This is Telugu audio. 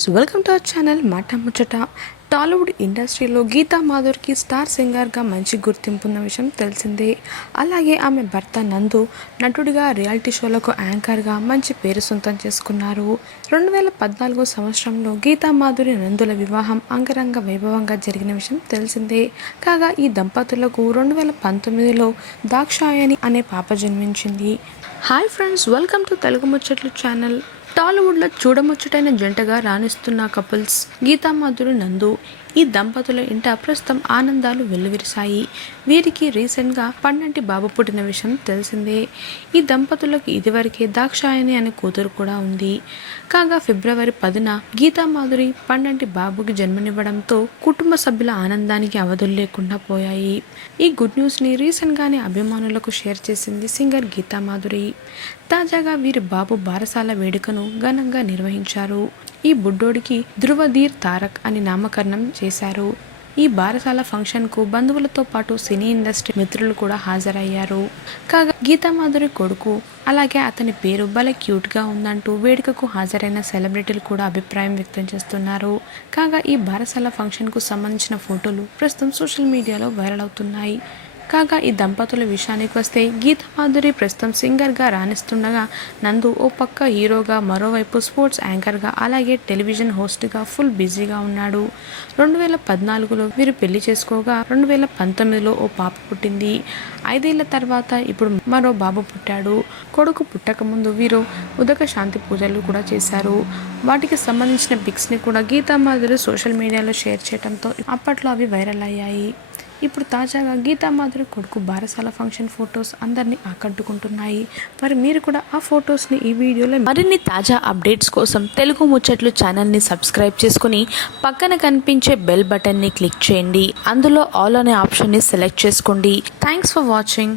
Friends welcome to our channel మాట ముచ్చట టాలీవుడ్ ఇండస్ట్రీలో గీతా మాధుర్కి స్టార్ సింగర్గా మంచి గుర్తింపు ఉన్న విషయం తెలిసిందే. అలాగే ఆమె భర్త నందు నటుడిగా రియాలిటీ షోలకు యాంకర్గా మంచి పేరు సొంతం చేసుకున్నారు. రెండు వేల పద్నాలుగో సంవత్సరంలో గీతా మాధురి నందుల వివాహం అంగరంగ వైభవంగా జరిగిన విషయం తెలిసిందే. కాగా ఈ దంపతులకు రెండు వేల పంతొమ్మిదిలో దాక్షాయణి అనే పాప జన్మించింది. Hi friends welcome to Telugu ముచ్చట్లు ఛానల్ టాలీవుడ్లో చూడముచ్చటైన జంటగా రాణిస్తున్న కపుల్స్ గీతామాధురి నందు. ఈ దంపతుల ఇంట ప్రస్తుతం ఆనందాలు వెల్లువిరిశాయి. వీరికి రీసెంట్గా పన్నంటి బాబు పుట్టిన విషయం తెలిసిందే. ఈ దంపతులకు ఇదివరకే దాక్షాయణి అనే కూతురు కూడా ఉంది. కాగా ఫిబ్రవరి పదిన గీతామాధురి పన్నంటి బాబుకి జన్మనివ్వడంతో కుటుంబ సభ్యుల ఆనందానికి అవధులు లేకుండా పోయాయి. ఈ గుడ్ న్యూస్ని రీసెంట్గానే అభిమానులకు షేర్ చేసింది సింగర్ గీతామాధురి తాజాగా వీరి బాబు బారసాల వేడుకను ఘనంగా నిర్వహించారు. ఈ బుడ్డోడికి ధృవధీర్ తారక్ అని నామకరణం చేశారు. ఈ బారసాల ఫంక్షన్కు బంధువులతో పాటు సినీ ఇండస్ట్రీ మిత్రులు కూడా హాజరయ్యారు. కాగా గీతామాధురి కొడుకు అలాగే అతని పేరు భలే క్యూట్గా ఉందంటూ వేడుకకు హాజరైన సెలబ్రిటీలు కూడా అభిప్రాయం వ్యక్తం చేస్తున్నారు. కాగా ఈ బారసాల ఫంక్షన్కు సంబంధించిన ఫోటోలు ప్రస్తుతం సోషల్ మీడియాలో వైరల్ అవుతున్నాయి. కాగా ఈ దంపతుల విషయానికి వస్తే గీత మాధురి ప్రస్తుతం సింగర్గా రాణిస్తుండగా నందు ఓ పక్క హీరోగా మరోవైపు స్పోర్ట్స్ యాంకర్గా అలాగే టెలివిజన్ హోస్ట్గా ఫుల్ బిజీగా ఉన్నాడు. రెండు వేల పద్నాలుగులో వీరు పెళ్ళి చేసుకోగా రెండు వేల పంతొమ్మిదిలో ఓ పాప పుట్టింది. ఐదేళ్ళ తర్వాత ఇప్పుడు మరో బాబు పుట్టాడు. కొడుకు పుట్టక ముందు వీరు ఉదక శాంతి పూజలు కూడా చేశారు. వాటికి సంబంధించిన పిక్స్ని కూడా గీతా మాధురి సోషల్ మీడియాలో షేర్ చేయడంతో అప్పట్లో అవి వైరల్ అయ్యాయి. ఇప్పుడు తాజాగా గీతామాధురి కొడుకు బారసాల ఫంక్షన్ ఫొటోస్ అందరినీ ఆకట్టుకుంటున్నాయి. మరి మీరు కూడా ఆ ఫొటోస్ని ఈ వీడియోలో మరిన్ని తాజా అప్డేట్స్ కోసం తెలుగు ముచ్చట్లు ఛానల్ని సబ్స్క్రైబ్ చేసుకుని పక్కన కనిపించే బెల్ బటన్ని క్లిక్ చేయండి. అందులో ఆల్ అనే ఆప్షన్ని సెలెక్ట్ చేసుకోండి. Thanks for watching.